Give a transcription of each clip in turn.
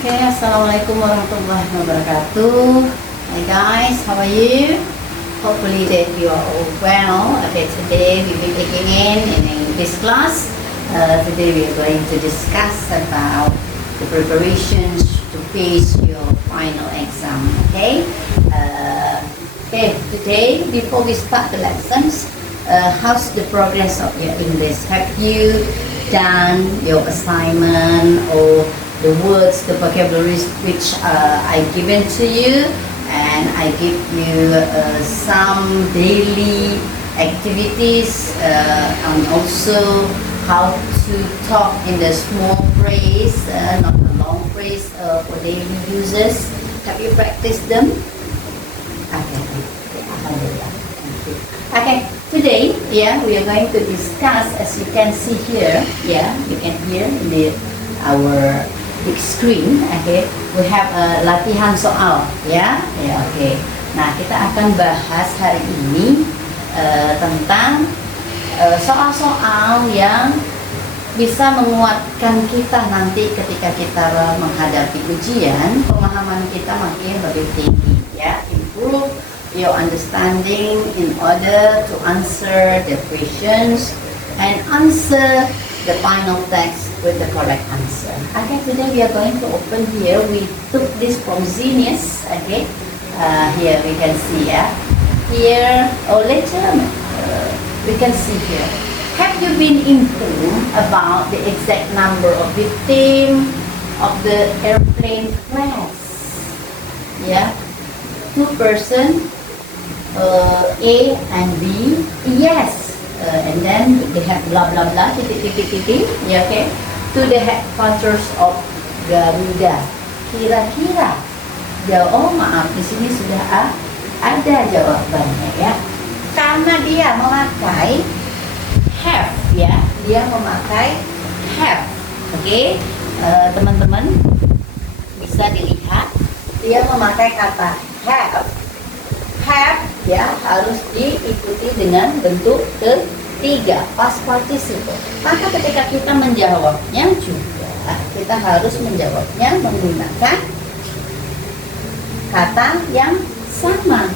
Okay, Assalamualaikum warahmatullahi wabarakatuh. Hi guys, how are you? Hopefully that you are all well. Okay, today we will be beginning in this class. Today we are going to discuss about the preparations to face your final exam. Okay. Today before we start the lessons, how's the progress of your English? Have you done your assignment or the words, the vocabularies which I given to you, and I give you some daily activities and also how to talk in the small phrase, not the long phrase for daily uses. Have you practiced them? Okay. Alhamdulillah. Thank you. Okay. Today, we are going to discuss, as you can see here, you can hear in our big screen, okay. We have a latihan soal, okay. Nah, kita akan bahas hari ini tentang soal-soal yang bisa menguatkan kita nanti ketika kita menghadapi ujian, pemahaman kita makin lebih tinggi, improve your understanding in order to answer the questions and answer the final text with the correct answer. Okay, today we are going to open here. We took this from Zenius. Okay, here we can see. Here or later we can see here. Have you been informed about the exact number of the team of the airplane class? Two person, A and B. Yes. And then they have blah blah blah okay, to the headquarters of Garuda. Kira-kira maaf, di sini sudah ada jawabannya, karena dia memakai have, dia memakai have. Oke, teman-teman bisa dilihat dia memakai kata have harus diikuti dengan bentuk ketiga, past participle. Maka ketika kita menjawabnya juga kita harus menjawabnya menggunakan kata yang sama,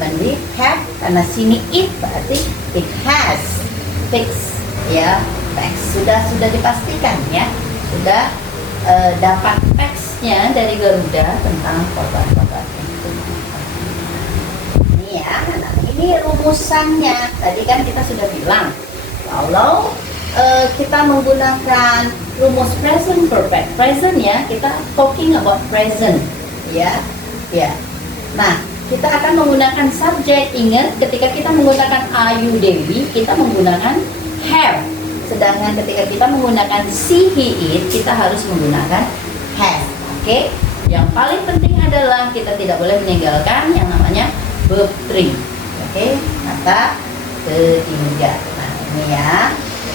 Berarti have, karena sini it berarti it has, fix, text sudah dipastikan, sudah dapat teksnya dari Garuda tentang korban-korban itu. Nah, ini rumusannya. Tadi kan kita sudah bilang kalau kita menggunakan rumus present perfect. Present kita talking about present, Nah, kita akan menggunakan subject. Ingat, ketika kita menggunakan Ayu Dewi, kita menggunakan have. Sedangkan ketika kita menggunakan she, he, it, kita harus menggunakan has. Oke? Yang paling penting adalah kita tidak boleh meninggalkan yang namanya verb 3. Oke, kata ketiga. Nah, ini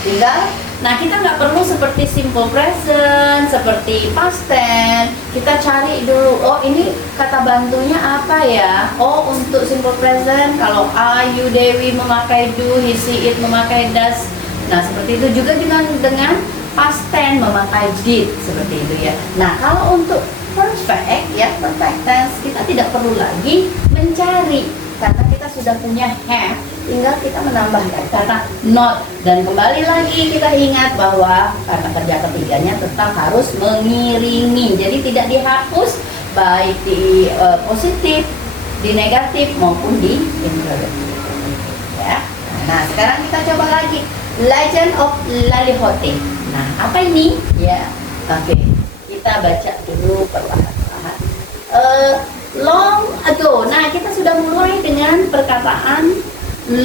tinggal. Nah, kita nggak perlu seperti simple present, seperti past tense. Kita cari dulu, ini kata bantunya apa ya? Untuk simple present, kalau Ayu Dewi memakai do, he, she, it memakai does. Nah, seperti itu juga dengan past tense memakai did, seperti itu ya. Nah, kalau untuk perfect, perfect tense, kita tidak perlu lagi mencari karena kita sudah punya have, tinggal kita menambahkan kata not. Dan kembali lagi kita ingat bahwa kata kerja ketiganya tetap harus mengiringi, jadi tidak dihapus baik di positif, di negatif maupun di interrogatif, Nah, sekarang kita coba lagi Legend of Lalihote. Nah, apa ini? Oke, kita baca dulu perlahan-lahan. Long ago. Nah, kita sudah mulai dengan perkataan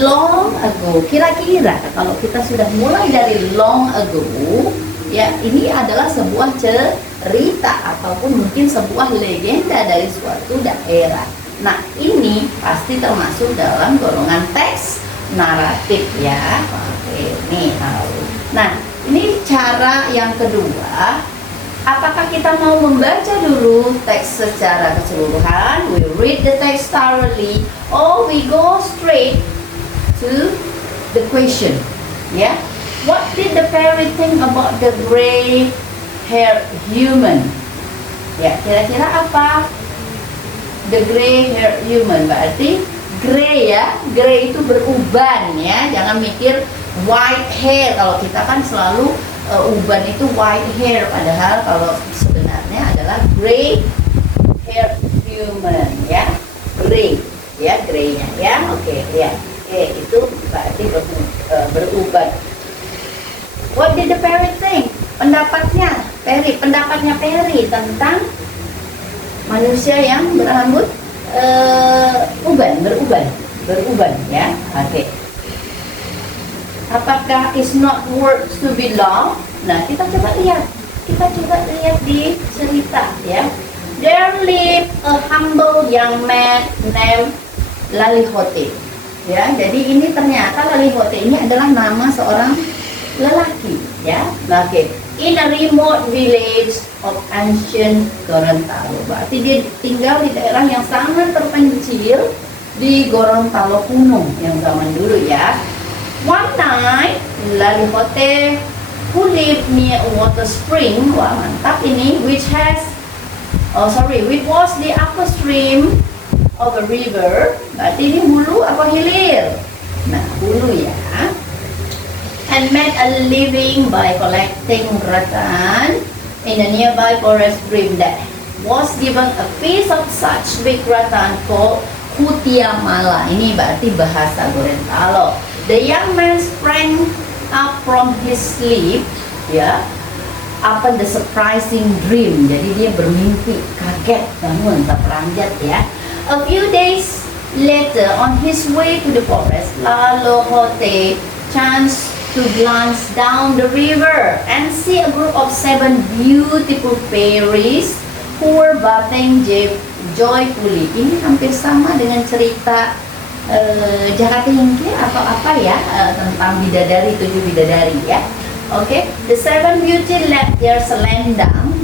long ago. Kira-kira kalau kita sudah mulai dari long ago, ini adalah sebuah cerita ataupun mungkin sebuah legenda dari suatu daerah. Nah, ini pasti termasuk dalam golongan teks naratif, Oke, nih. Nah, ini cara yang kedua. Apakah kita mau membaca dulu teks secara keseluruhan, we read the text thoroughly, or we go straight to the question, What did the fairy think about the gray-haired human? Ya, kira-kira apa? The gray hair human, berarti gray ya. Gray itu beruban ya. Jangan mikir white hair. Kalau kita kan selalu uban itu white hair, padahal kalau sebenarnya adalah gray hair human ya. Gray ya, graynya ya. Oke, ya. Oke, itu berarti beruban. What did the Perry think? Pendapatnya Perry tentang manusia yang berambut beruban ya. Oke. Apakah is not worth to be loved? Nah, kita coba lihat di cerita ya. There lived a humble young man named Lalihote. Ya, jadi ini ternyata Lalihote ini adalah nama seorang lelaki ya. Oke. In a remote village of ancient Gorontalo. Berarti dia tinggal di daerah yang sangat terpencil di Gorontalo kuno yang zaman dulu ya. One night, Lalihote, who lived near a water spring, wah mantap ini, which was the upper stream of a river. Berarti ini hulu apa hilir? Nah, hulu ya. And made a living by collecting rattan in a nearby forest stream that was given a piece of such big rattan called Kutiamala. Ini berarti bahasa Gorontalo. The young man sprang up from his sleep, ya, upon the surprising dream. Jadi dia bermimpi, kaget, bangun, terperanjat ya. A few days later, on his way to the forest, Lalihote chanced to glance down the river and see a group of 7 beautiful fairies who were bathing joyfully. Ini hampir sama dengan cerita Jakatinggi atau apa ya, tentang bidadari, 7 bidadari ya. Okay, the 7 beauty left their selendang,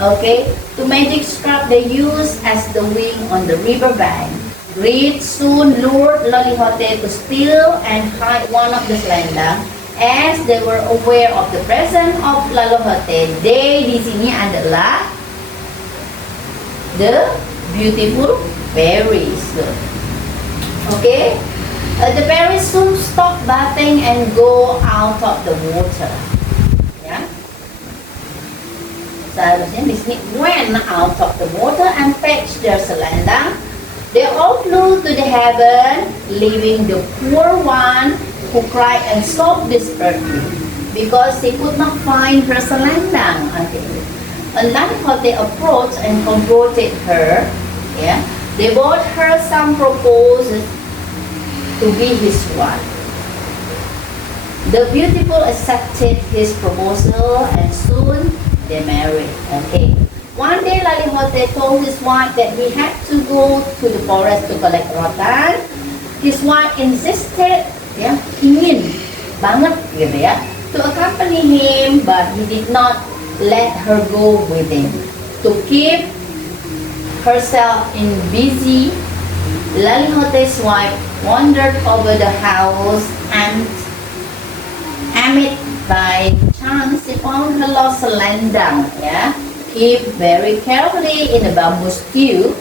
okay, to magic scrub they use as the wing on the river bank. Greed soon lured Lalihote to steal and hide one of the selendang. As they were aware of the presence of Lalihote, they di sini adalah the beautiful fairies. Okay, the fairies soon stop bathing and go out of the water. Ya, seharusnya di sini went out of the water and fetched their selendang. They all flew to the heaven, leaving the poor one who cried and sobbed desperately because he could not find her selendang. And Lalihote approached and confronted her. Yeah, they brought her some proposals to be his wife. The beautiful accepted his proposal and soon they married. Okay. One day Lalihote told his wife that he had to go to the forest to collect rattan. His wife insisted, ya, ingin banget gitu ya, to accompany him, but he did not let her go with him. To keep herself in busy, Lalihote's wife wandered over the house and amid by chance she found her lost selendang, ya. Keep very carefully in a bamboo stew.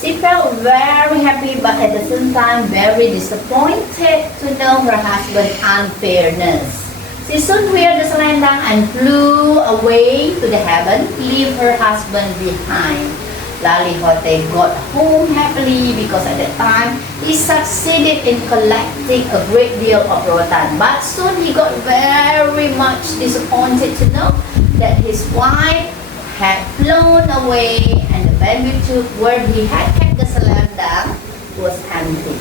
She felt very happy but at the same time very disappointed to know her husband's unfairness. She soon reared the selendang and flew away to the heaven, leave her husband behind. Lalihote got home happily because at that time he succeeded in collecting a great deal of rattan. But soon he got very much disappointed to know that his wife had flown away and the bamboo tube where he had kept the selendang was empty.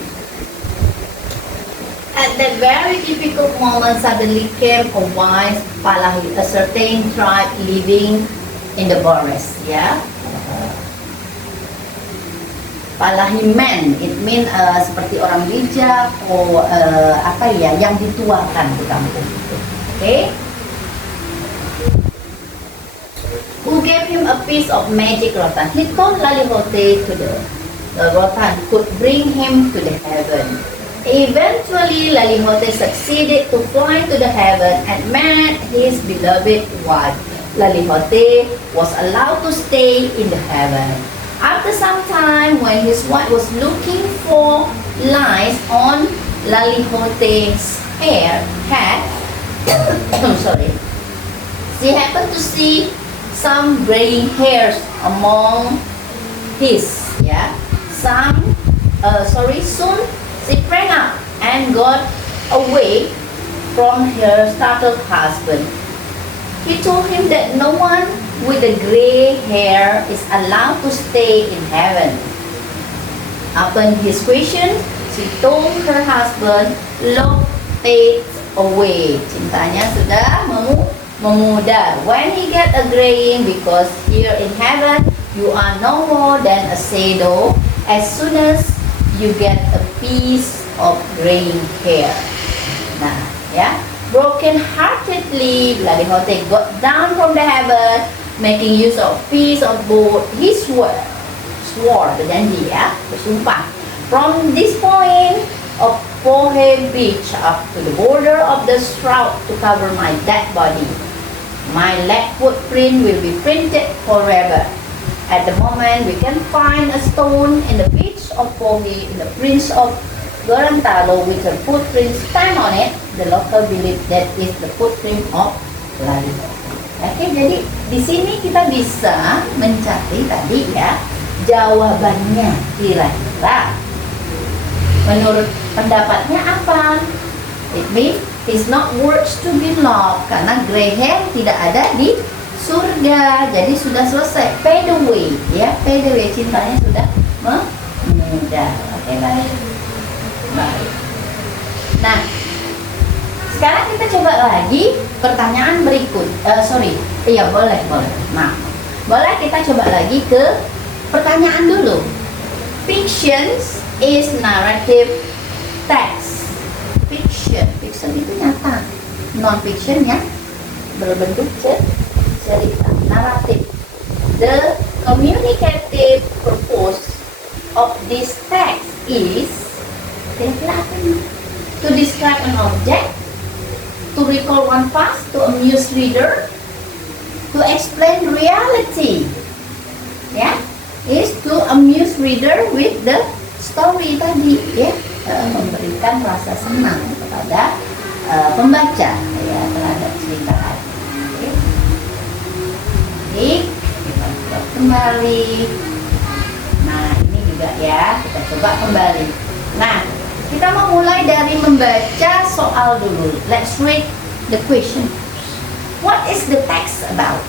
At that very difficult moment suddenly came a wise Palahi, a certain tribe living in the forest. Yeah, Palahi man, it means seperti orang bijak atau apa ya, yang dituakan di kampung itu. Okay. Who gave him a piece of magic rattan. He told Lalihote to the rattan could bring him to the heaven. Eventually, Lalihote succeeded to fly to the heaven and met his beloved wife. Lalihote was allowed to stay in the heaven. After some time, when his wife was looking for lice on Lalihote's head, sorry, she happened to see some graying hairs among his, soon she sprang up and got away from her startled husband. He told him that no one with a gray hair is allowed to stay in heaven. Upon his question, she told her husband, "Look, fades away." Cintanya sudah memudar. When he get a graying, because here in heaven you are no more than a shadow. As soon as you get a piece of graying hair. Nah, broken-heartedly, Lalihote got down from the heaven, making use of piece of wood. He swore, berjanji bersumpah. From this point of Pohe Beach up to the border of the shroud to cover my dead body, my leg footprint will be printed forever. At the moment, we can find a stone in the beach of Pohe in the prince of Gorontalo with a footprint stand on it. The local believe that is the footprint of Lalihote. Oke, jadi di sini kita bisa mencari tadi jawabannya kira-kira. Menurut pendapatnya apa? It means it's not worth to be loved karena gray hair tidak ada di surga. Jadi sudah selesai, fade away, fade away, cintanya sudah memudar. Oke, baik. Nah, sekarang kita coba lagi pertanyaan berikut. Boleh. Nah, boleh kita coba lagi ke pertanyaan dulu. Fiction is narrative text. Fiction itu nyata. Non-fiction berbentuk cerita, naratif. The communicative purpose of this text is to describe an object, to recall one fact, to amuse reader, to explain reality. Is to amuse reader with the story tadi, memberikan rasa senang kepada pembaca, terhadap cerita tadi. Baik, kita coba kembali. Nah, ini juga kita coba kembali. Nah, kita mau mulai dari membaca soal dulu. Let's read the question. What is the text about?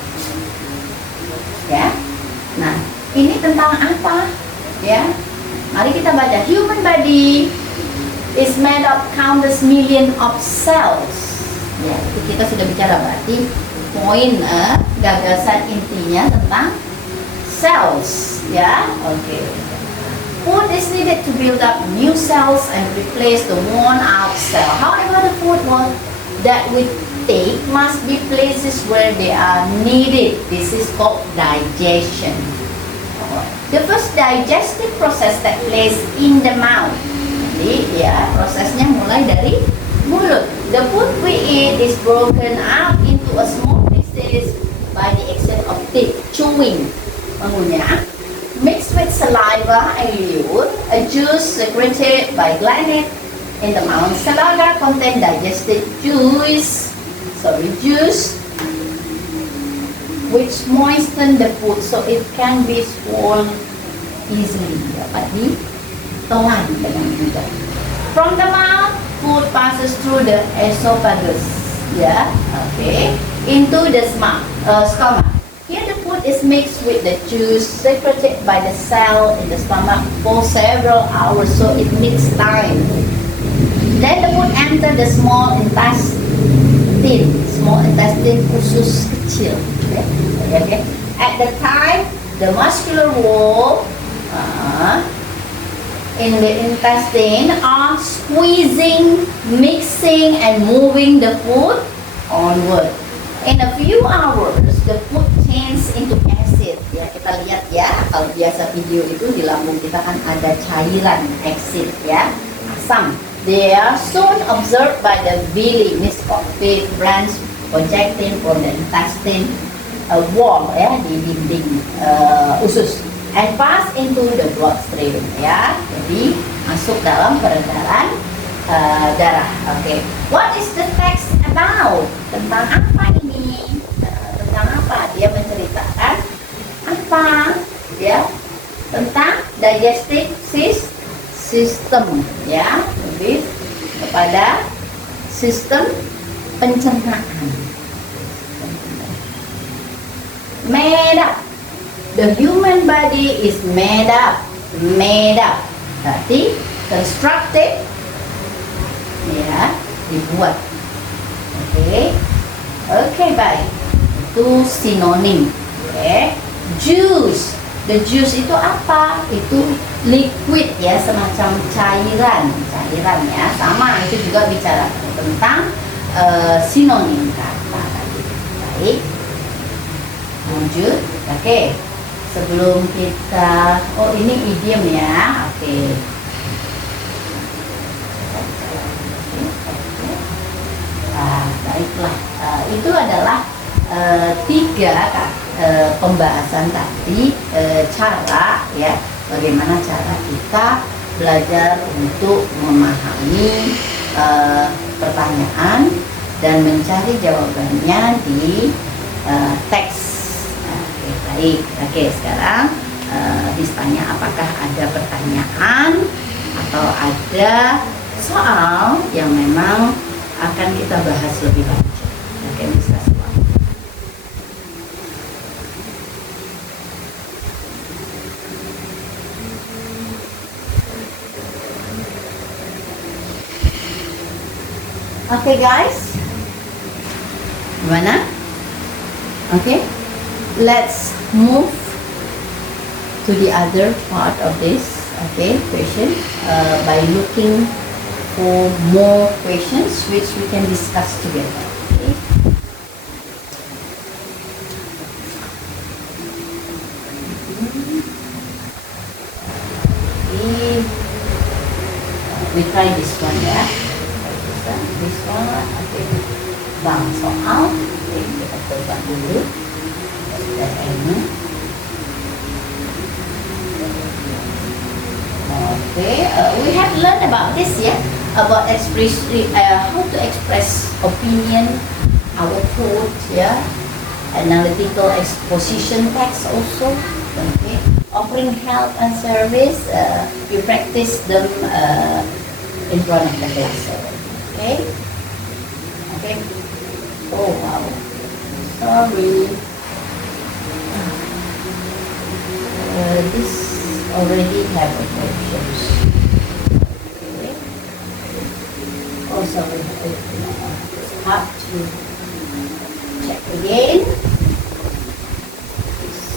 Nah, ini tentang apa? Mari kita baca. Human body is made of countless million of cells. Itu kita sudah bicara, berarti poin gagasan intinya tentang cells. Oke. Food is needed to build up new cells and replace the worn out cell. However, the food that we take must be places where they are needed. This is called digestion. The first digestive process takes place in the mouth. Jadi prosesnya mulai dari mulut. The food we eat is broken up into a small pieces by the action of teeth chewing, mengunyah. Mixed with saliva and liquid, a juice secreted by glands in the mouth. Saliva contains digested juice, which moisten the food so it can be swallowed easily. Dapat ditelan dengan mudah. From the mouth, food passes through the esophagus, into the stomach. Here the food is mixed with the juice secreted by the cell in the stomach for several hours, so it needs time. Then the food enters the small intestine usus kecil. At the time, the muscular wall in the intestine are squeezing, mixing, and moving the food onward. In a few hours, the food changes into acid. Kita lihat kalau biasa video itu di lambung kita kan ada cairan acid, asam. They are soon absorbed by the villi, means of feed branch projecting from the intestine wall ya, di dinding usus, and pass into the bloodstream ya. Jadi masuk dalam peredaran darah. Oke. What is the text about? Tentang apa ini? Tentang apa? Dia menceritakan apa? Ya, tentang digestive system ya, lebih kepada sistem pencernaan. Made up. The human body is made up. Berarti constructed ya, dibuat. Oke, baik. Itu sinonim. Juice. The juice itu apa? Itu liquid ya, semacam cairan ya. Sama, itu juga bicara tentang sinonim kata tadi. Baik. Lanjut. Oke. Sebelum kita, ini idiom ya. Oke. Baiklah. Itu adalah 3 pembahasan tadi, cara ya, bagaimana cara kita belajar untuk memahami pertanyaan dan mencari jawabannya di teks. Baik. Sekarang ditanya apakah ada pertanyaan atau ada soal yang memang akan kita bahas lebih lanjut. Bisa soal. Oke guys, gimana? Let's move to the other part of this question by looking for more questions which we can discuss together. We try this one ya. This one, bang soal, kita coba dulu. We have learned about this ya, about how to express opinion, our thoughts ya, analytical exposition text also. Offering help and service, you practice them in front of the class. Oh wow, sorry. This already have a questions. Oh sorry, have to check again.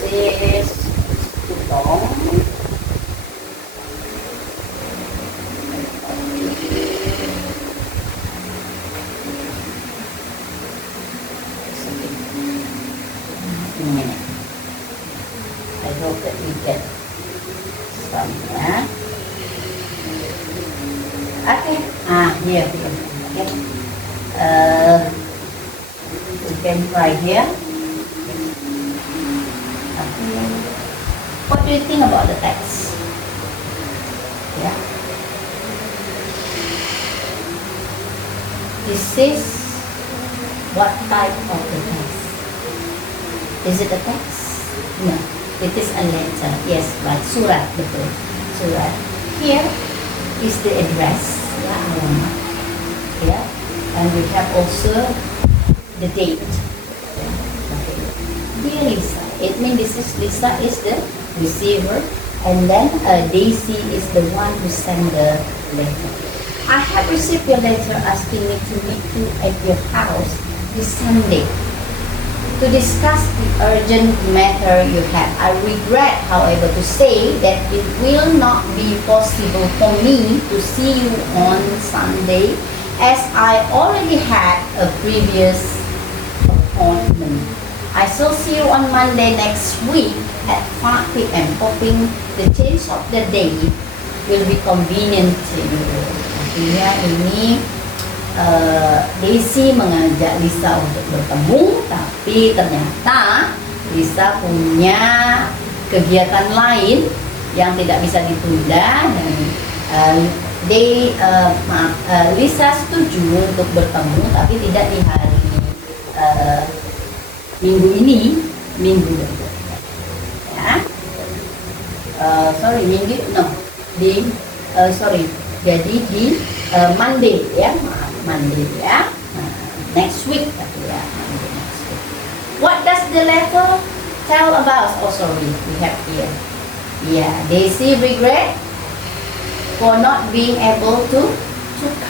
This is too long. I hope that we get some, yeah. Okay. Here. Okay. We can try here. Okay. What do you think about the text? Yeah. This is what type of the text? Is it a text? No. It is a letter. Yes, like surat, betul. Surat. Here is the address. Alamat. Yeah. And we have also the date. Okay. Dear Lisa. It means this is Lisa is the receiver, and then Daisy is the one who sent the letter. I have received your letter asking me to meet you at your house this Sunday to discuss the urgent matter you have. I regret, however, to say that it will not be possible for me to see you on Sunday, as I already had a previous appointment. I shall see you on Monday next week at 5 p.m. hoping the change of the day will be convenient to you. Artinya ini Daisy mengajak Lisa untuk bertemu, tapi ternyata Lisa punya kegiatan lain yang tidak bisa ditunda dan Lisa setuju untuk bertemu, tapi tidak di hari minggu ini, minggu depan. Ya, jadi di Monday ya, Monday ya, next week tapi ya, Monday next week. What does the letter tell about? Oh sorry, we have here. Yeah, Daisy regret for not being able to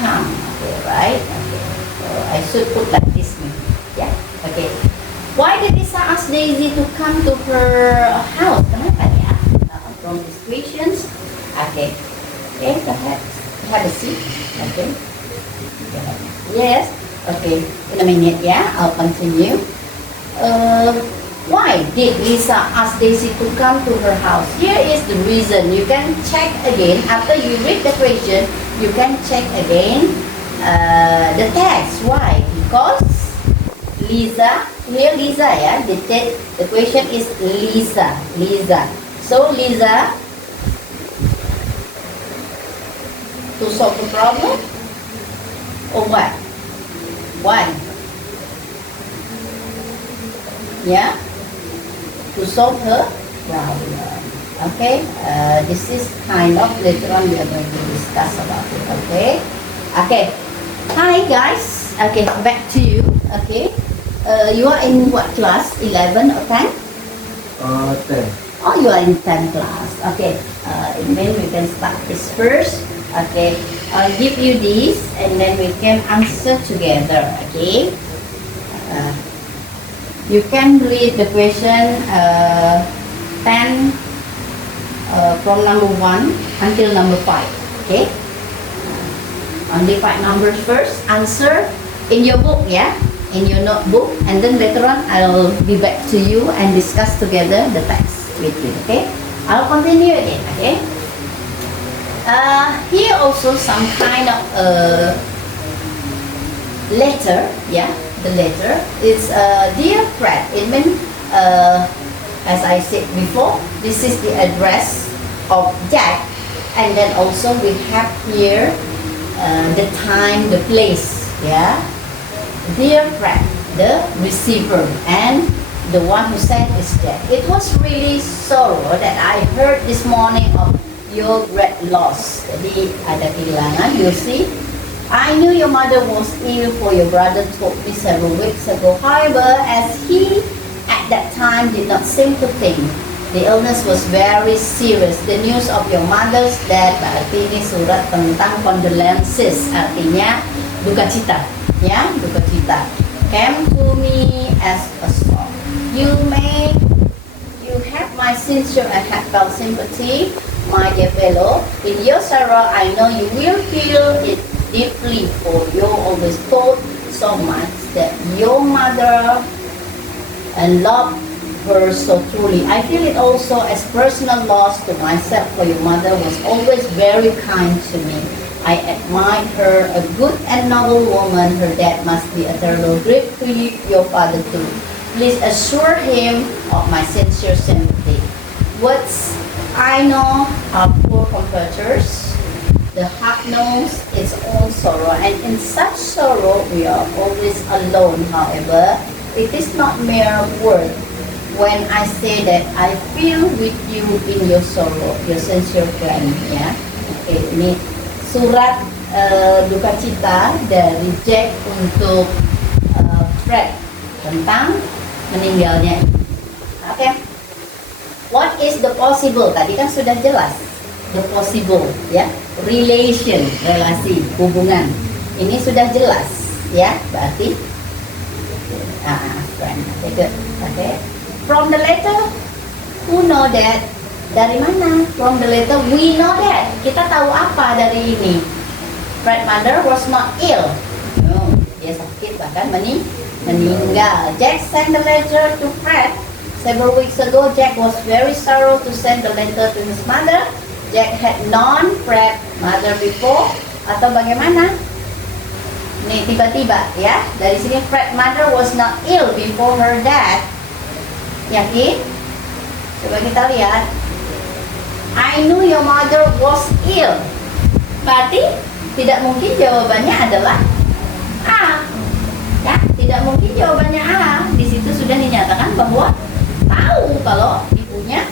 come. Okay, right? Okay, so I should put like this. Yeah, okay. Why did Lisa ask Daisy to come to her house? Kenapa ya? From these questions. Okay, okay, go ahead. Have a seat. Okay. Yes. Okay. In a minute, yeah. I'll continue. Why did Lisa ask Daisy to come to her house? Here is the reason. You can check again after you read the question. You can check again the text. Why? Because Lisa. Here Lisa, yeah. The question is Lisa. Lisa. So Lisa, to solve the problem, or what? Why? Yeah, to solve her problem. Okay, this is kind of later on we are going to discuss about it. Okay, okay. Hi guys. Okay, back to you. Okay, you are in what class? 11 or 10? 10. Oh, you are in 10 class. Okay, then we can start this first. Okay, I'll give you this and then we can answer together. Okay, you can read the question 10 from number 1 until number 5. Okay, only 5 numbers first. Answer in your book, yeah, in your notebook, and then later on I'll be back to you and discuss together the text with you. Okay, I'll continue again. Okay. Here also some kind of letter, yeah, the letter. It's dear Fred. It means, as I said before, this is the address of Jack, and then also we have here the time, the place, yeah. Dear Fred, the receiver, and the one who sent is Jack. It was really sorrow that I heard this morning of your great loss. Jadi ada kehilangan. You see, I knew your mother was ill, for your brother told me several weeks ago. However, as he at that time did not seem to think the illness was very serious. The news of your mother's death, berarti ini surat tentang condolences, artinya duka cita, ya, duka cita, came to me as a shock. You have my sincere and heartfelt sympathy, my dear fellow. In your sorrow, I know you will feel it deeply, for you always thought so much that your mother and loved her so truly. I feel it also as personal loss to myself, for your mother was always very kind to me. I admired her, a good and noble woman. Her death must be a terrible grief to you, your father too. Please assure him of my sincere sympathy. Words I know are poor comforters. The heart knows its own sorrow, and in such sorrow we are always alone. However, it is not mere word when I say that I feel with you in your sorrow, your sincere friend. Ya, okay, ini surat duka cita dari Jack untuk Fred tentang meninggalnya. Oke. Okay. What is the possible? Tadi kan sudah jelas. The possible, ya. Relation, relasi, hubungan. Ini sudah jelas, ya. Berarti friend. Okay, good. Okay. From the letter, who know that? Dari mana? From the letter, we know that. Kita tahu apa dari ini? Fred's mother was not ill. No, dia sakit, bahkan meninggal. Jack sent the letter to Fred. Several weeks ago, Jack was very sorry to send the letter to his mother. Jack had known Fred's mother before, atau bagaimana? Nih tiba-tiba ya, dari sini Fred's mother was not ill before her death. Yakin? Coba kita lihat. I knew your mother was ill. Berarti tidak mungkin jawabannya adalah A. Ya, tidak mungkin jawabannya A. Di situ sudah dinyatakan bahwa tahu kalau ibunya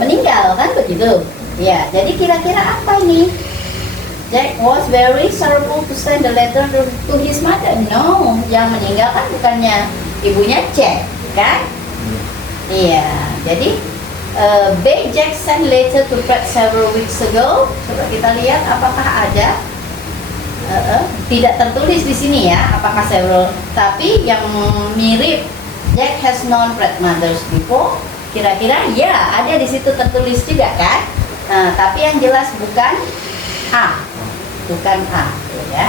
meninggal, kan begitu. Ya, jadi kira-kira apa ini? Jack was very sorrowful to send the letter to his mother. No, yang meninggal kan bukannya ibunya Jack, kan? Iya, jadi B. Jack sent letter to Fred several weeks ago. Coba kita lihat apakah ada. Tidak tertulis di sini ya, apakah several. Tapi yang mirip, Jack has known Fred's mothers before. Kira-kira ya, ada di situ tertulis juga kan? Tapi yang jelas bukan A, bukan A, ya.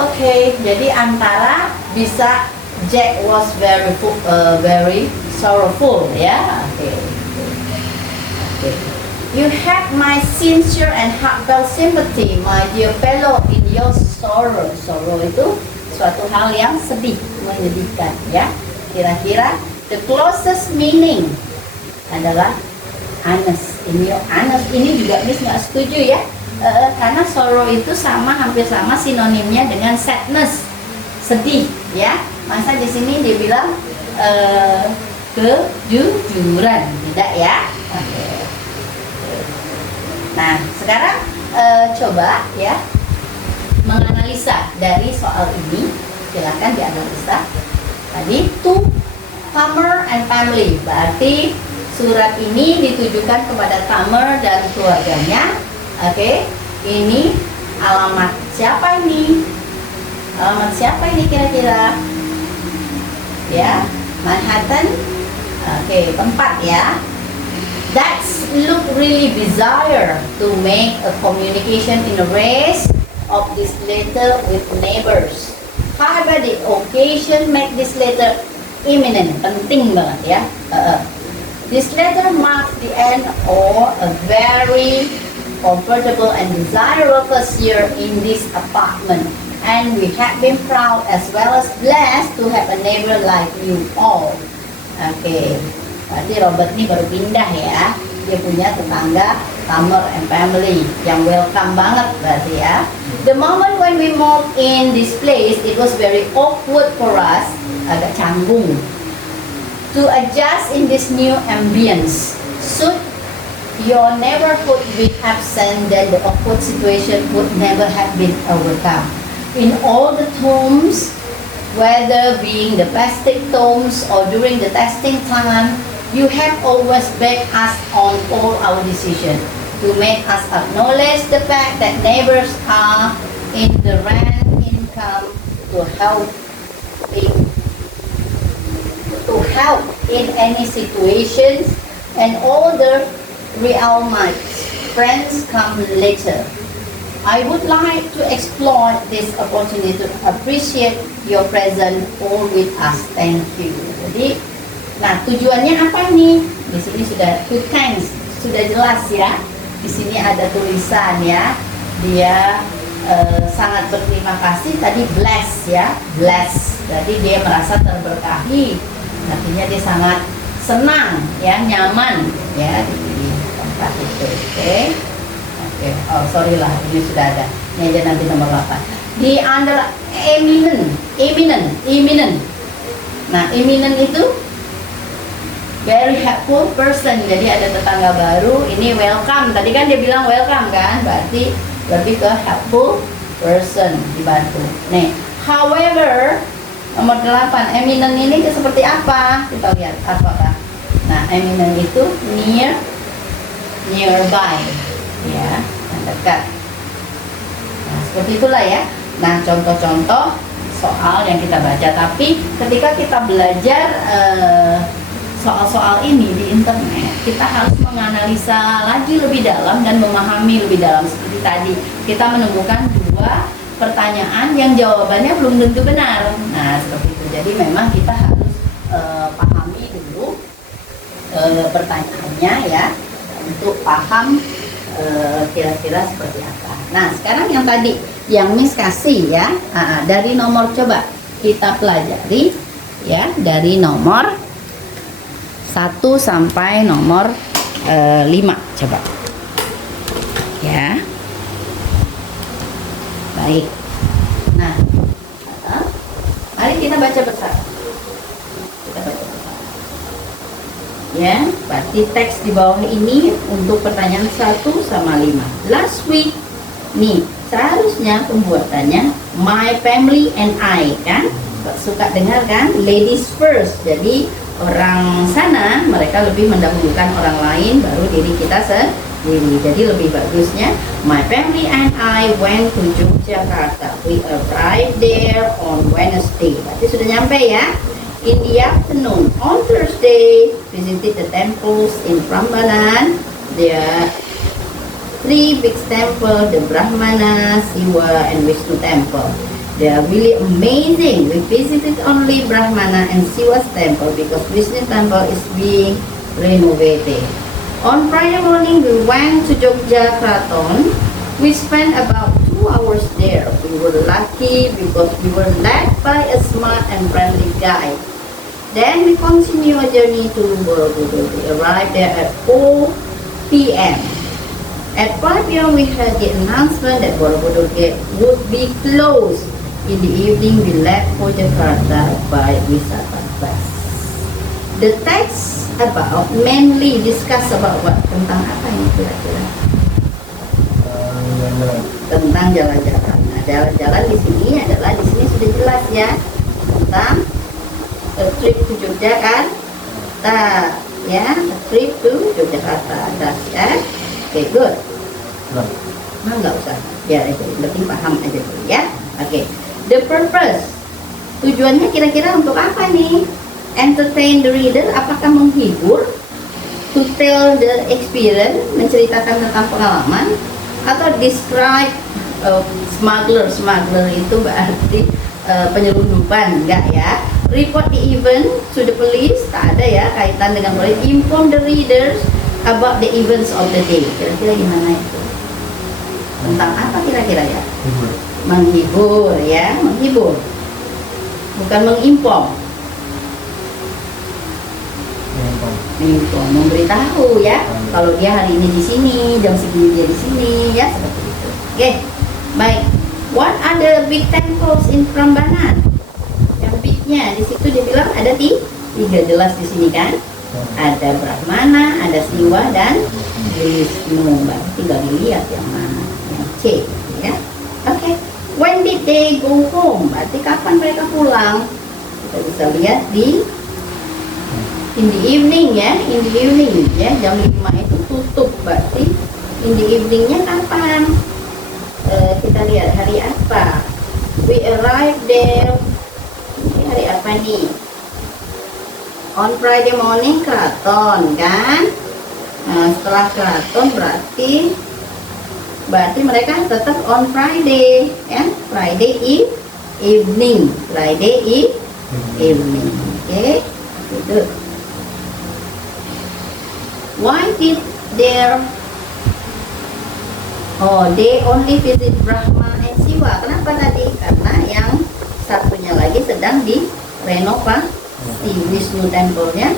Oke, jadi antara bisa Jack was very sorrowful, ya. Oke. You have my sincere and heartfelt sympathy, my dear fellow, in your sorrow. Sorrow itu suatu hal yang sedih, menyedihkan, ya. Kira-kira the closest meaning adalah honest. Honest ini juga Miss nggak setuju ya, karena sorrow itu hampir sama sinonimnya dengan sadness, sedih, ya. Masa di sini dia bilang kejujuran, tidak ya? Oke. Nah, sekarang coba ya menganalisa dari soal ini. Silakan dianalisa. Tadi to Tamer and family, berarti surat ini ditujukan kepada Tamer dan keluarganya. Oke, ini alamat siapa ini? Alamat siapa ini kira-kira? Ya, Manhattan. Oke, tempat ya. That's look really bizarre to make a communication in a race of this letter with neighbors. However, the occasion make this letter imminent, penting banget ya. This letter marks the end of a very comfortable and desirable first year in this apartment, and we have been proud as well as blessed to have a neighbor like you all. Oke, berarti Robert ini baru pindah ya, dia punya tetangga Tamer and family yang welcome banget berarti ya. The moment when we moved in this place, it was very awkward for us, agak canggung, to adjust in this new ambience. Should your neighborhood be absent, then the awkward situation would never have been overcome. In all the terms, whether being the plastic tomes or during the testing time, you have always backed us on all our decisions to make us acknowledge the fact that neighbors are in the rent income to help in any situations, and all the real mites friends come later. I would like to exploit this opportunity to appreciate your presence all with us. Thank you. Jadi, nah tujuannya apa nih? Di sini sudah to thanks, sudah jelas ya. Di sini ada tulisan ya. Dia sangat berterima kasih. Tadi bless ya, bless. Jadi dia merasa terberkahi. Artinya dia sangat senang ya, nyaman ya di tempat itu. Oke. Oke, oh sorry lah, ini sudah ada. Ini aja nanti nomor 8. Di under eminent. Nah, eminent itu very helpful person. Jadi ada tetangga baru, ini welcome. Tadi kan dia bilang welcome kan, berarti lebih ke helpful person, dibantu. Nih, however, nomor 8, eminent ini seperti apa? Kita lihat apakah. Nah, eminent itu nearby. Ya, yang dekat. Nah, seperti itulah ya. Nah, contoh-contoh soal yang kita baca. Tapi ketika kita belajar soal-soal ini di internet, kita harus menganalisa lagi lebih dalam dan memahami lebih dalam. Seperti tadi, kita menemukan 2 pertanyaan yang jawabannya belum tentu benar. Nah, seperti itu. Jadi memang kita harus pahami dulu pertanyaannya ya, untuk paham kira-kira seperti apa. Nah, sekarang yang tadi yang Miss kasih ya. Dari nomor, coba kita pelajari ya, dari nomor 1 sampai nomor 5 coba ya. Baik, nah mari kita baca bersama. Kita baca bersama ya. Berarti teks di bawah ini untuk pertanyaan 1 sama 5. Last week nih, seharusnya pembuatannya my family and I, kan? Suka dengar kan? Ladies first. Jadi orang sana mereka lebih mendahulukan orang lain baru diri kita sendiri. Jadi lebih bagusnya my family and I went to Yogyakarta. We arrived there on Wednesday. Berarti sudah nyampe ya. In the afternoon on Thursday, visited the temples in Prambanan. There are 3 big temples, the Brahmana, Siva, and Vishnu temple. They are really amazing. We visited only Brahmana and Siva's temple because Vishnu temple is being renovated. On Friday morning, we went to Yogyakarta. We spent about 2 hours there. We were lucky because we were led by a smart and friendly guide. Then we continue a journey to Borobudur. We arrived there at 4 p.m. At 5 p.m. we had the announcement that Borobudur Gate would be closed. In the evening, we left for Jakarta by wisata bus. The text about mainly discuss about what? Tentang apa ini kira-kira? Jalan. Tentang jalan-jalan. Nah, jalan-jalan di sini adalah di sini sudah jelas ya tentang a trip to Yogyakarta ya, a trip to Yogyakarta. That's ya. Oke, good. Nah, nggak usah. Biar aja, yang penting paham aja dulu ya. Oke. The purpose. Tujuannya kira-kira untuk apa nih? Entertain the reader, apakah menghibur? To tell the experience, menceritakan tentang pengalaman, atau describe smuggler. Smuggler itu berarti penyelundupan, enggak ya? Report the event to the police, tak ada ya kaitan dengan police. Inform the readers about the events of the day. Kira-kira gimana itu? Tentang apa kira-kira ya? Menghibur ya, menghibur. Bukan menginform. Menginform, memberitahu ya. Kalau dia hari ini di sini, jam segini dia di sini ya, seperti itu. Oke, baik. What are the big temples in Prambanan? Yang bignya di situ dia bilang ada 3 jelas di sini kan? Ada Brahmana, ada Siva dan Vishnu. Berarti tinggal dilihat yang mana, yang C ya. Oke. When did they go home? Berarti kapan mereka pulang? Kita bisa lihat di in the evening ya, in the evening ya, jam 5 itu tutup. Berarti in the eveningnya kapan? Kita lihat hari apa? We arrived there. Ini hari apa nih? On Friday morning, Kraton kan? Nah, setelah Kraton berarti mereka tetap on Friday ya, Friday evening, Friday evening. Oke, gitu. Why did they only visit Brahma and Siva? Kenapa tadi? Karena yang satunya lagi sedang direnovasi, Vishnu temple-nya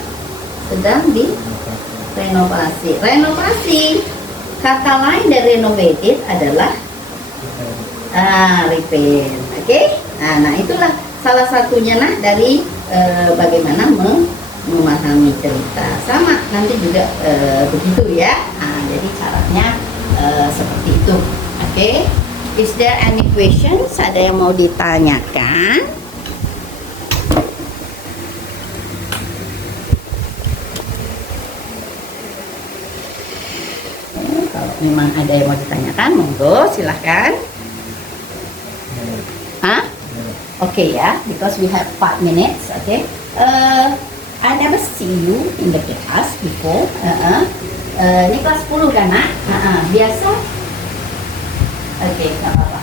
sedang direnovasi. Renovasi, kata lain dari renovated adalah repair. Oke? Nah, itulah salah satunya dari bagaimana memahami cerita. Sama nanti juga begitu ya. Nah, jadi caranya seperti itu. Oke? Is there any questions? Ada yang mau ditanyakan? Kalau memang ada yang mau ditanyakan, monggo silahkan. Hah? Okay ya, because we have 5 minutes. Okay. I never see you in the class before. Ini kelas 10 kan nak? Biasa. Okay, nggak apa-apa.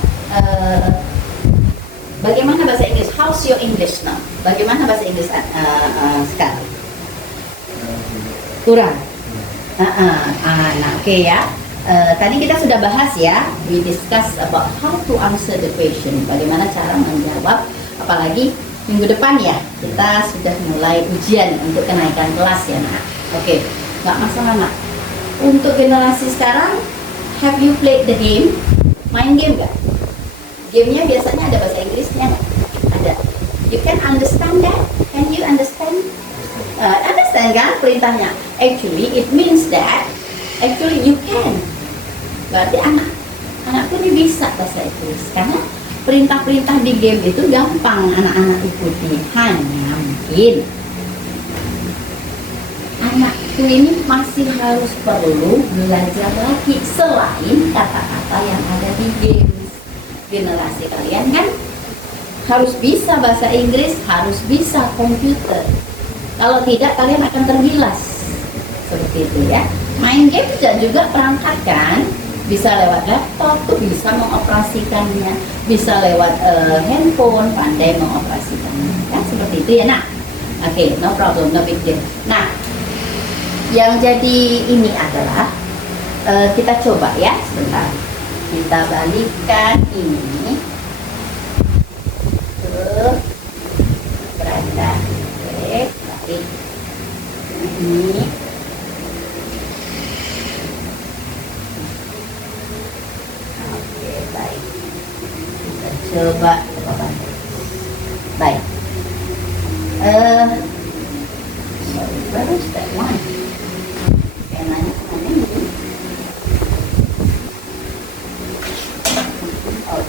Bagaimana bahasa Inggris? How's your English now? Bagaimana bahasa Inggris sekarang? Kurang. Nah, oke ya. Tadi kita sudah bahas ya, we discuss about how to answer the question, bagaimana cara menjawab, apalagi minggu depan ya, kita sudah mulai ujian untuk kenaikan kelas ya nak. Oke, nggak masalah nak. Untuk generasi sekarang, have you played the game? Main game nggak? Gamenya biasanya ada bahasa Inggrisnya nggak? Ada. You can understand that? Can you understand? Understand kan perintahnya? Actually, it means that actually you can. Berarti anak pun bisa bahasa Inggris karena perintah-perintah di game itu gampang anak-anak ikuti. Hanya mungkin anakku ini masih harus perlu belajar lagi selain kata-kata yang ada di game. Generasi kalian kan harus bisa bahasa Inggris, harus bisa komputer. Kalau tidak kalian akan tergilas seperti itu ya. Main game juga perangkat kan, bisa lewat laptop, bisa mengoperasikannya, bisa lewat handphone, pandai mengoperasikannya, kan seperti itu ya nak. Oke, no problem, no big deal. Nah, yang jadi ini adalah kita coba ya sebentar. Kita balikkan ini ke beranda. Oke, balik. Ini. Oke, baik. Kita coba baik. Sorry, where is that one? Penanya mana ini? Oh,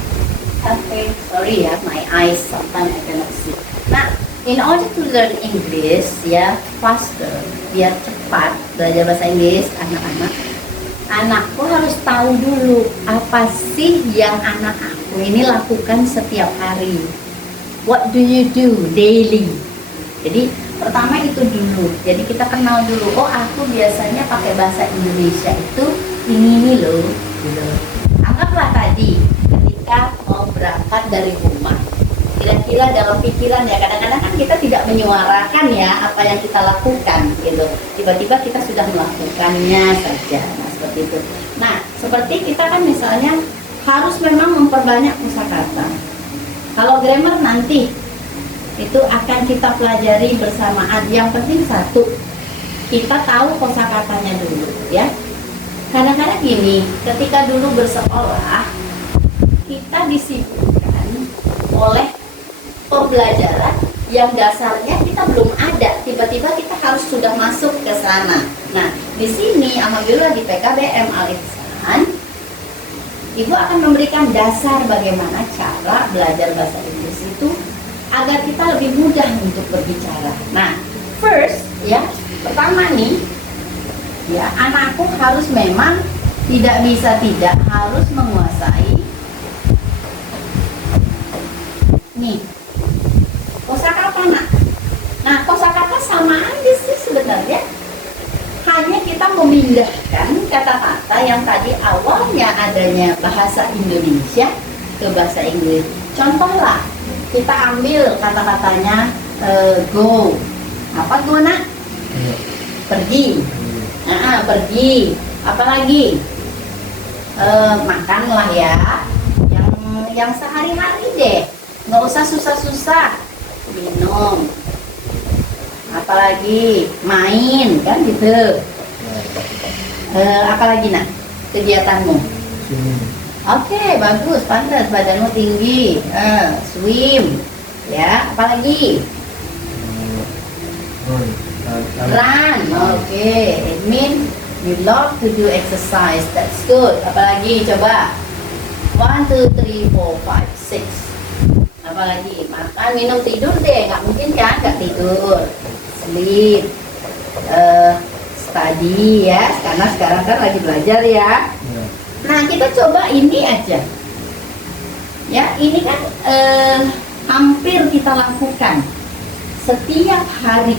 okay. Sorry ya, my eyes sometimes I cannot see. Nah, in order to learn English ya faster, biar cepat belajar bahasa Inggris anak-anak, anakku harus tahu dulu apa sih yang anak aku ini lakukan setiap hari. What do you do daily? Jadi pertama itu dulu. Jadi kita kenal dulu. Oh, aku biasanya pakai bahasa Indonesia itu ini loh. Gitu. Anggaplah tadi ketika mau berangkat dari rumah. Kira-kira dalam pikiran ya, kadang-kadang kan kita tidak menyuarakan ya apa yang kita lakukan gitu. Tiba-tiba kita sudah melakukannya saja. Nah, seperti itu. Nah, seperti kita kan misalnya harus memang memperbanyak kosakata. Kalau grammar nanti itu akan kita pelajari bersamaan. Yang penting satu, kita tahu kosakatanya dulu ya. Kadang-kadang gini, ketika dulu bersekolah kita disibukkan oleh pembelajaran yang dasarnya kita belum ada, tiba-tiba kita harus sudah masuk ke sana. Nah, di sini alhamdulillah di PKBM Al Ihsan, Ibu akan memberikan dasar bagaimana cara belajar bahasa Inggris itu agar kita lebih mudah untuk berbicara. Nah, first ya, pertama nih, ya anakku harus memang tidak bisa tidak harus menguasai nih kosakata nak. Nah, kosakata sama aja sih sebenarnya. Hanya kita memindahkan kata-kata yang tadi awalnya adanya bahasa Indonesia ke bahasa Inggris. Contohlah, kita ambil kata-katanya go. Apa go nak? Pergi. Nah, pergi. Apalagi? Makanlah ya. Yang sehari-hari deh. Nggak usah susah-susah. Minum. Apalagi main kan gitu. Apalagi nak kegiatanmu? Oke, bagus, pantas, badanmu tinggi. Swim, ya. Apalagi? Run. Oke, it means you love to do exercise. That's good. Apalagi? Coba. 1, 2, 3, 4, 5, 6. Apalagi? Makan, minum, tidur deh. Nggak mungkin kan nggak tidur. Sleep. Study ya. Karena sekarang kan lagi belajar ya. Nah, kita coba ini aja. Ya, ini kan hampir kita lakukan setiap hari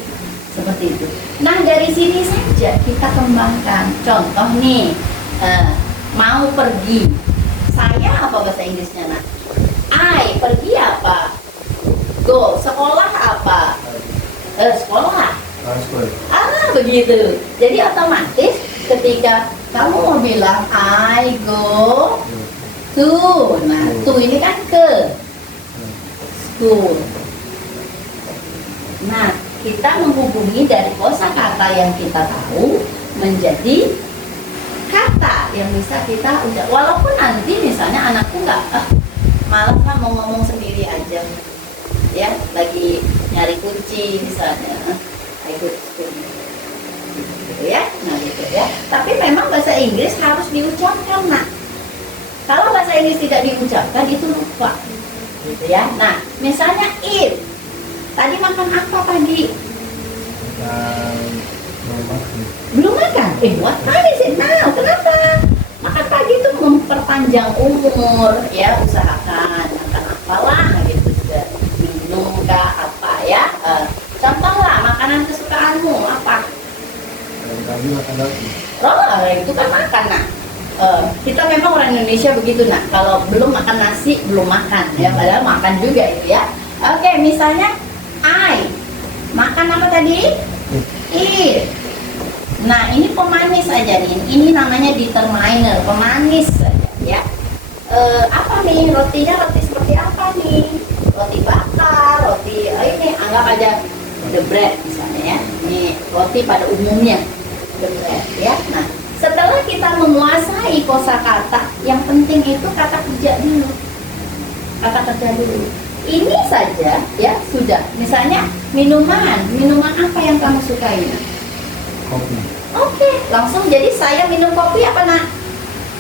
seperti itu. Nah, dari sini saja kita kembangkan. Contoh nih, mau pergi. Saya apa bahasa Inggrisnya nak? I, pergi apa? Go, sekolah apa? Sekolah. Begitu. Jadi otomatis ketika Kamu mau bilang I go to. Nah, to ini kan ke school. Nah, kita menghubungi dari kosakata yang kita tahu menjadi kata yang bisa kita ucap. Walaupun nanti misalnya anakku nggak malas lah mau ngomong sendiri aja, ya lagi nyari kunci misalnya, I go to school. Gitu ya, nah gitu ya. Tapi memang bahasa Inggris harus diucapkan, nak. Kalau bahasa Inggris tidak diucapkan itu lupa, gitu ya. Nah, misalnya eat. Tadi makan apa pagi? Belum makan. What time is it now? Kenapa? Makan pagi itu memperpanjang umur, ya. Usahakan makan apalah gitu juga. Minum kah apa ya? Contohlah makanan kesukaanmu apa? Kami makan lagi. Oh, itu kan makan, nak. Kita memang orang Indonesia begitu, nak. Kalau belum makan nasi belum makan, ya. Padahal makan juga itu ya. Oke, misalnya I makan apa tadi? Eat. Nah, ini pemanis aja nih. Ini namanya determiner, pemanis saja ya. Apa nih rotinya? Roti seperti apa nih? Roti bakar, roti ini anggap aja the bread misalnya ya. Ini roti pada umumnya the bread ya. Nah, setelah kita menguasai kosakata, yang penting itu kata kerja dulu. Kata kerja dulu. Ini saja ya sudah. Misalnya minuman apa yang kamu sukai? Kopi. Oke, langsung jadi saya minum kopi apa, nak?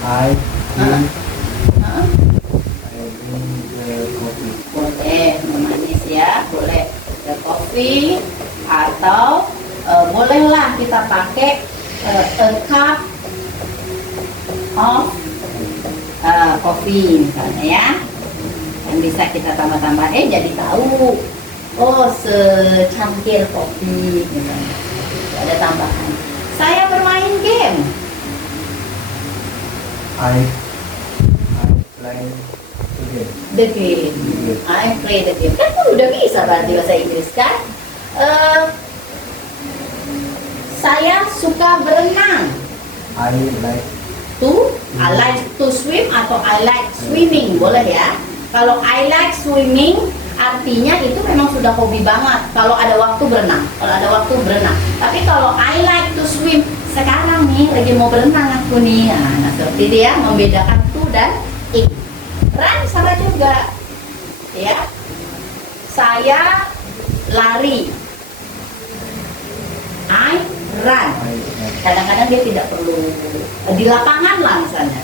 I drink. Heeh. I drink kopi. Boleh memanis ya, boleh the coffee atau bolehlah kita pakai a cup of coffee misalnya ya. Yang bisa kita tambah-tambah jadi tahu. Oh, secangkir kopi misalnya. Ada tambahan. Saya bermain game. I play the game. The game. I play the game. Kan udah bisa berarti bahasa Inggris kan? Saya suka berenang. I like to swim atau I like swimming, boleh ya. Kalau I like swimming artinya itu memang sudah hobi banget. Kalau ada waktu berenang, Tapi kalau I like to swim, sekarang nih lagi mau berenang aku nih. Nah, seperti dia membedakan to dan it. Run sama juga, ya. Saya lari. I run. Kadang-kadang dia tidak perlu di lapangan lah misalnya.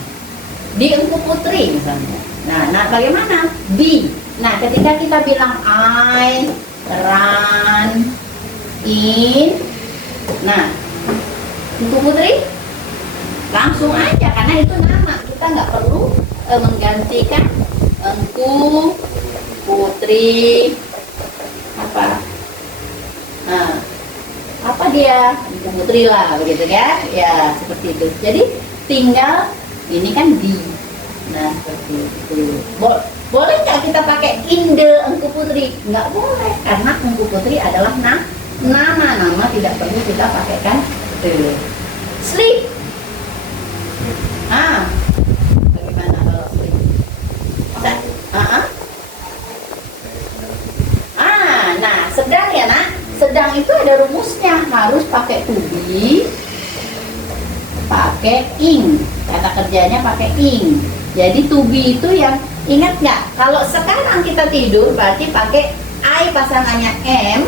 Di Engku Putri misalnya. Nah bagaimana? Be. Nah, ketika kita bilang I run in, nah, Engku Putri langsung aja karena itu nama. Kita nggak perlu menggantikan Engku Putri apa? Nah, apa dia? Engku Putri lah, begitu kan? Ya, seperti itu. Jadi tinggal ini kan di. Nah, seperti itu. Boleh nggak kita pakai inde Engku Putri? Nggak boleh, karena Engku Putri adalah nama tidak perlu kita pakaikan the. Sleep. Bagaimana kalau sleep? Nah, sedang ya, nak. Sedang itu ada rumusnya, harus pakai to be, pakai ing. Kata kerjanya pakai ing. Jadi to be itu yang ingat nggak? Kalau sekarang kita tidur berarti pakai I pasangannya M,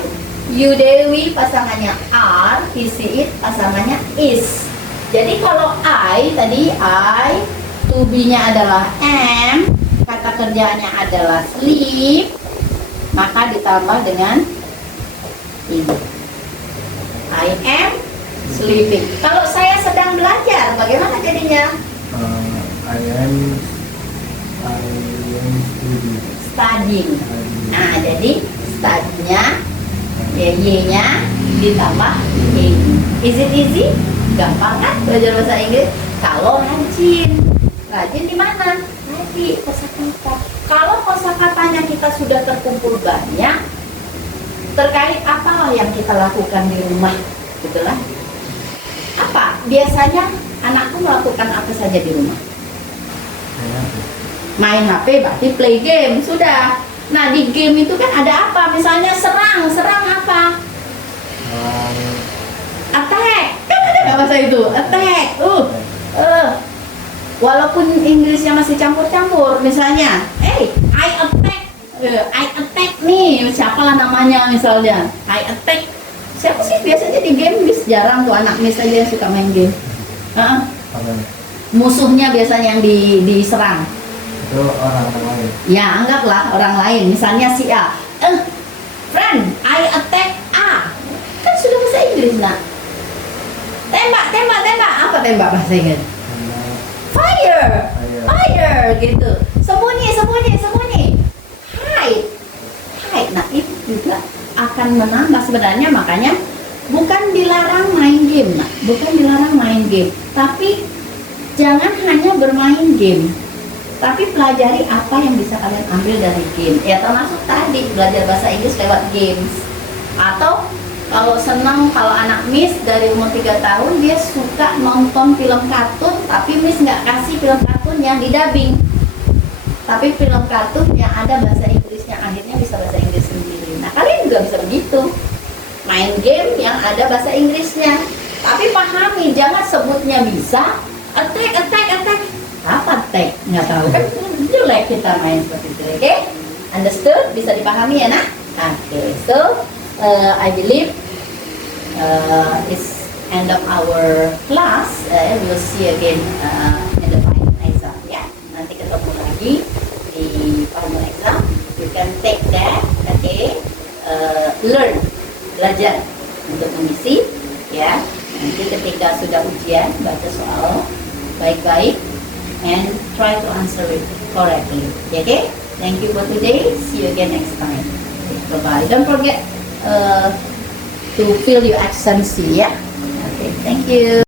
you Dewi pasangannya R, he she it pasangannya is. Jadi kalau I tadi I, to be-nya adalah M, kata kerjanya adalah sleep, maka ditambah dengan ini. I am sleeping. Kalau saya sedang belajar, bagaimana jadinya? I am Studying. Nah, jadi study-nya ya, Y-nya ditambah ing. Is it easy? Gampang kan belajar bahasa Inggris? Kalau rajin di mana? Di kosakata. Kalau kosakatanya kita sudah terkumpul banyak, terkait apa yang kita lakukan di rumah, gitulah. Apa? Biasanya anakku melakukan apa saja di rumah? Main HP. Main HP berarti play game, sudah. Nah, di game itu kan ada apa? Misalnya serang apa? Attack. Kan ada nggak bahasa itu? Attack. Walaupun Inggrisnya masih campur-campur, misalnya, I attack nih, siapalah namanya misalnya, I attack. Siapa sih biasanya di game? Miss jarang tuh, anak Miss aja yang suka main game. Apa? Musuhnya biasanya yang diserang. Itu orang lain. Ya, anggaplah orang lain, misalnya si A. Friend, I attack A. Kan sudah bahasa Inggris, nak. Tembak. Apa tembak bahasa Inggris? Fire, gitu. Sembunyi. Hide. Nah, itu juga akan menambah sebenarnya, makanya bukan dilarang main game, nah. Bukan dilarang main game, tapi jangan hanya bermain game, tapi pelajari apa yang bisa kalian ambil dari game. Ya, termasuk tadi belajar bahasa Inggris lewat games. Atau kalau senang, kalau anak Miss dari umur 3 tahun dia suka nonton film kartun, tapi Miss nggak kasih film kartun yang didubbing, tapi film kartun yang ada bahasa Inggrisnya, akhirnya bisa bahasa Inggris sendiri. Nah, kalian juga bisa begitu, main game yang ada bahasa Inggrisnya, tapi pahami, jangan sebutnya bisa attack. Apa attack? Nggak tahu kan, jelek kita main seperti itu. Oke? Understood? Bisa dipahami ya, nak? Oke, so I believe it's end of our class. We'll see again in the final exam. Ya, nanti ketemu lagi di final exam. You can take that, okay? Learn, belajar untuk mengisi. Ya, nanti ketika sudah ujian baca soal baik-baik and try to answer it correctly. Okay? Thank you for today. See you again next time. Bye bye. Don't forget to fill your absence, yeah? Okay, thank you.